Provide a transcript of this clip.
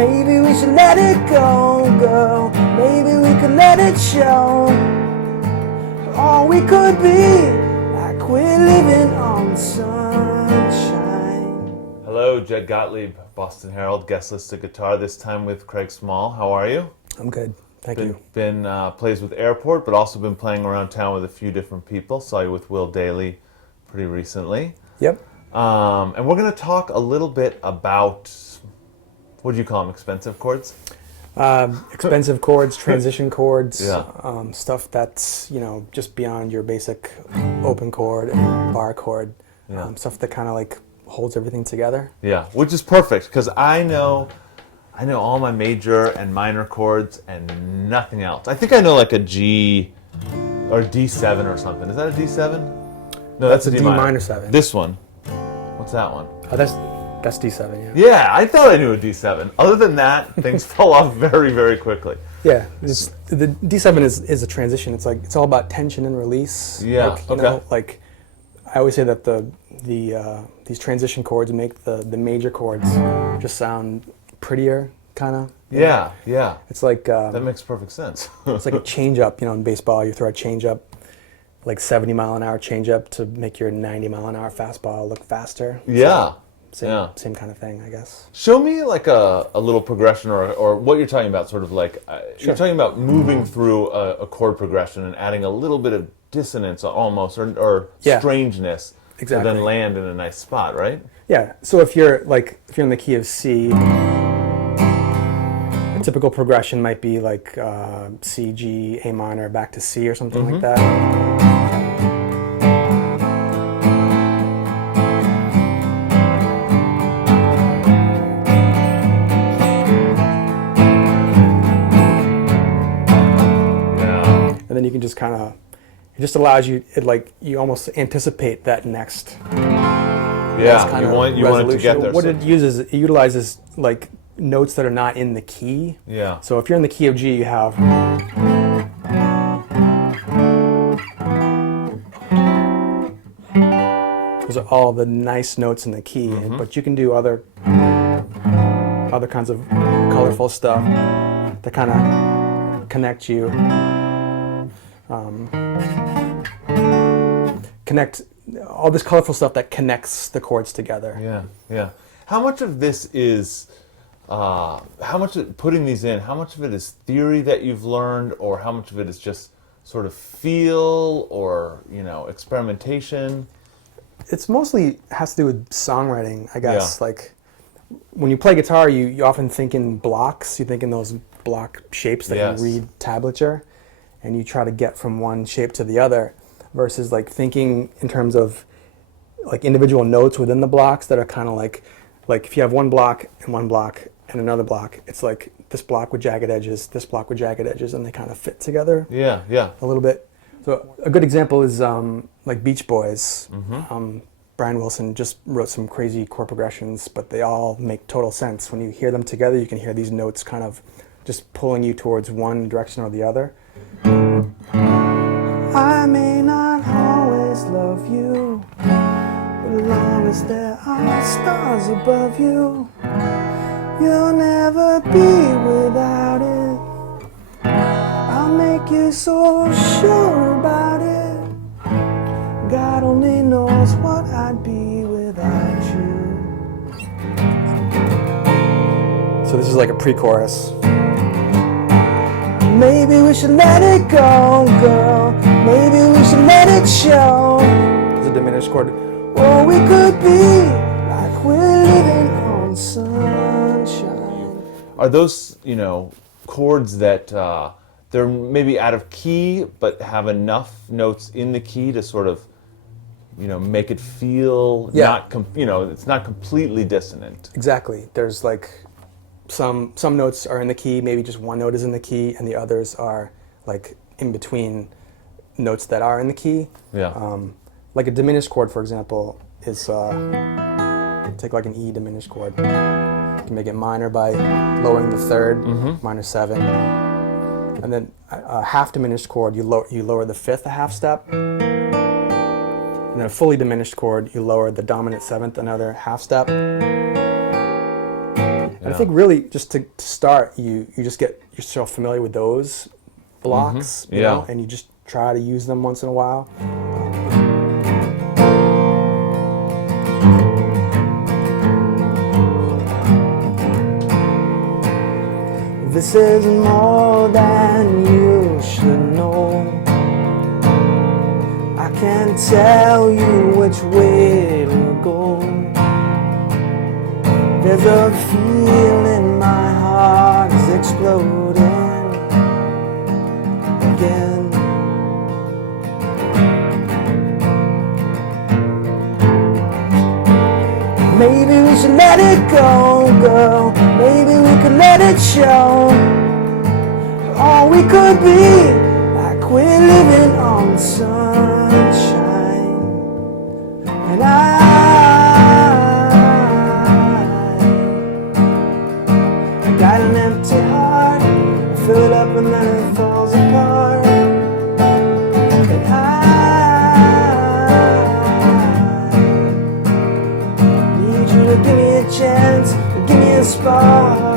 Maybe we should let it go, girl. Maybe we could let it show. All we could be, like we're living on sunshine. Hello, Jed Gottlieb, Boston Herald, Guestlisted guitar, this time with Craig Small. How are you? I'm good, thank you. Been plays with Airport, but also been playing around town with a few different people. Saw you with Will Daly pretty recently. Yep. And we're going to talk a little bit about, what do you call them, expensive chords? Expensive chords, transition chords, Yeah. Stuff that's, just beyond your basic open chord and bar chord. Yeah. Stuff that kind of like holds everything together. Yeah, which is perfect, because I know all my major and minor chords and nothing else. I think I know like a G or D7 or something. Is that a D7? No, that's a D minor 7. This one. What's that one? Oh, that's D7, yeah. Yeah, I thought I knew a D7. Other than that, things fall off very, very quickly. Yeah, the D7 is a transition. It's all about tension and release. Yeah, Like I always say that these transition chords make the major chords just sound prettier, kind of. Yeah, yeah. It's like That makes perfect sense. it's like a change-up. In baseball, you throw a change-up, like 70-mile-an-hour change-up to make your 90-mile-an-hour fastball look faster. Yeah. Same kind of thing, I guess. Show me like a little progression or what you're talking about, sort of like, you're talking about moving through a chord progression and adding a little bit of dissonance almost, or strangeness to then land in a nice spot, right? Yeah, so if you're in the key of C, a typical progression might be like C, G, A minor, back to C or something like that. And then you can just kind of, it just allows you, you almost anticipate that next. Yeah, you want it to get there. What it utilizes like notes that are not in the key. Yeah. So if you're in the key of G, you have. Those are all the nice notes in the key, but you can do other kinds of colorful stuff that kind of connect you. Connect all this colorful stuff that connects the chords together. Yeah, yeah. How much of this is, putting these in, how much of it is theory that you've learned, or how much of it is just sort of feel or, experimentation? It's mostly has to do with songwriting, I guess. Yeah. Like when you play guitar, you often think in blocks. You think in those block shapes that you read tablature, and you try to get from one shape to the other, versus like thinking in terms of like individual notes within the blocks that are kind of like if you have one block and another block, it's like this block with jagged edges, this block with jagged edges, and they kind of fit together. Yeah, yeah. A little bit. So a good example is like Beach Boys. Brian Wilson just wrote some crazy chord progressions, but they all make total sense. When you hear them together, you can hear these notes kind of just pulling you towards one direction or the other. I may not always love you, but as long as there are stars above you, you'll never be without it. I'll make you so sure about it. God only knows what I'd be without you. So this is like a pre-chorus. Maybe we should let it go, girl. Maybe we should let it show. It's a diminished chord. Or we could be like we're living on sunshine. Are those, chords that they're maybe out of key, but have enough notes in the key to sort of, make it feel it's not completely dissonant? Exactly. There's like some notes are in the key, maybe just one note is in the key, and the others are like in between notes that are in the key. Yeah. Like a diminished chord, for example, is take like an E diminished chord. You can make it minor by lowering the third, minor 7, and then a half diminished chord, you lower the fifth a half step, and then a fully diminished chord, you lower the dominant 7th another half step. And I think really just to start, you just get yourself familiar with those blocks, you know, and you just try to use them once in a while. This is more than you should know. I can't tell you which way to go. There's a feeling my heart is exploding again. Maybe we should let it go, girl. Maybe we could let it show. All we could be, like we're living on sunshine. And I got an empty heart, I fill it up and then it falls apart. And I need you to give me a chance, give me a spark.